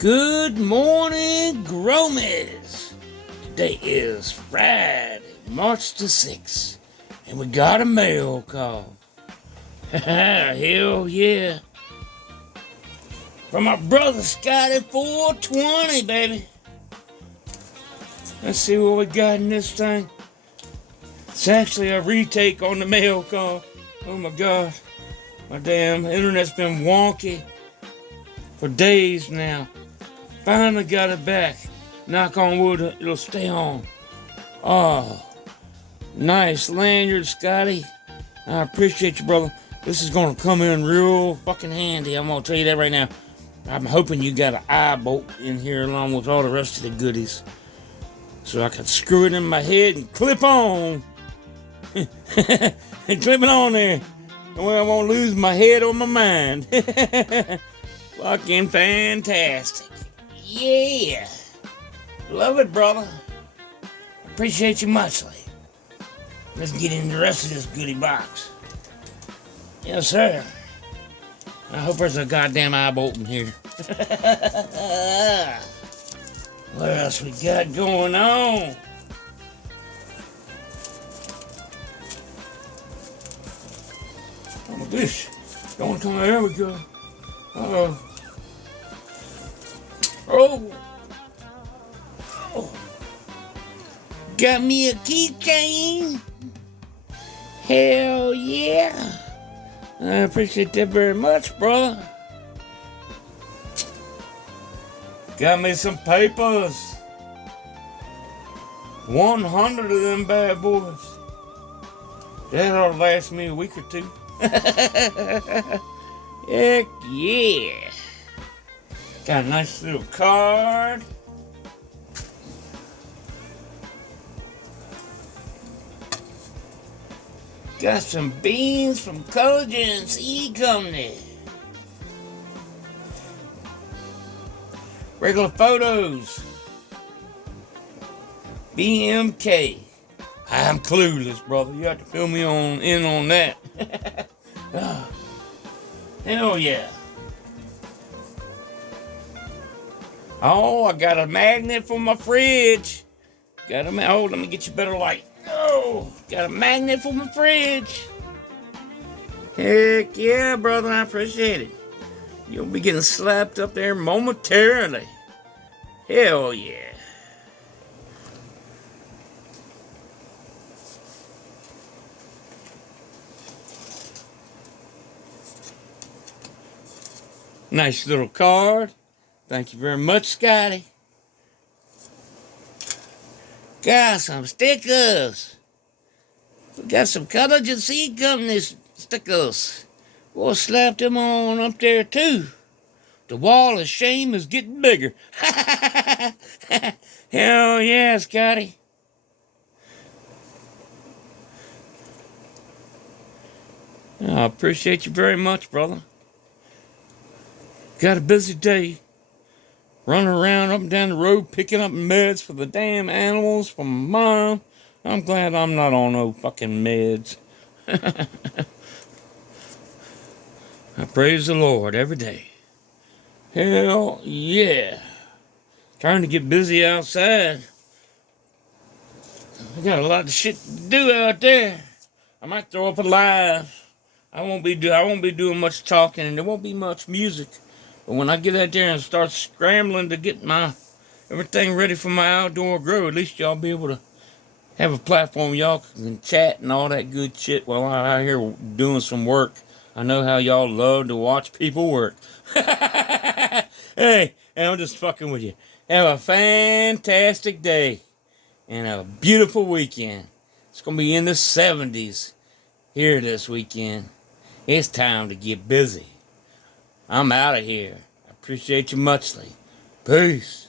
Good morning, Gromies. Today is Friday, March the 6th, and we got a mail call. Hell yeah. From my brother Scotty 420, baby. Let's see what we got in this thing. It's actually a retake on the mail call. Oh my God. My damn internet's been wonky for days now. Finally got it back. Knock on wood, it'll stay on. Oh, nice lanyard, Scotty. I appreciate you, brother. This is gonna come in real fucking handy. I'm gonna tell you that right now. I'm hoping you got an eye bolt in here along with all the rest of the goodies, so I can screw it in my head and clip on. And clip it on there. That way I won't lose my head or my mind. Fucking fantastic. Yeah. Love it, brother. Appreciate you muchly. Let's get into the rest of this goodie box. Yes, sir. I hope there's a goddamn eye bolt in here. What else we got going on? Oh my gosh. Don't come there we go. Uh-oh. Oh. Got me a keychain. Hell yeah. I appreciate that very much, brother. Got me some papers. 100 of them bad boys. That'll last me a week or two. Heck yeah. Got a nice little card. Got some beans from Collagen Seed Company. Regular photos. BMK. I'm clueless, brother. You have to fill me in on that. Hell yeah. Oh, I got a magnet for my fridge. Let me get you better light. Oh, got a magnet for my fridge. Heck yeah, brother, I appreciate it. You'll be getting slapped up there momentarily. Hell yeah. Nice little card. Thank you very much, Scotty. Got some stickers. We got some Collagen Seed Company stickers. We'll slap them on up there too. The wall of shame is getting bigger. Hell yeah, Scotty. I appreciate you very much, brother. Got a busy day. Running around up and down the road picking up meds for the damn animals for my mom. I'm glad I'm not on no fucking meds. I praise the Lord every day. Hell yeah. Trying to get busy outside. I got a lot of shit to do out there. I might throw up a live. I won't be doing much talking, and there won't be much music. But when I get out there and start scrambling to get my everything ready for my outdoor grow, at least y'all be able to have a platform y'all can chat and all that good shit while I'm out here doing some work. I know how y'all love to watch people work. Hey, I'm just fucking with you. Have a fantastic day and a beautiful weekend. It's going to be in the 70s here this weekend. It's time to get busy. I'm out of here. I appreciate you muchly. Peace.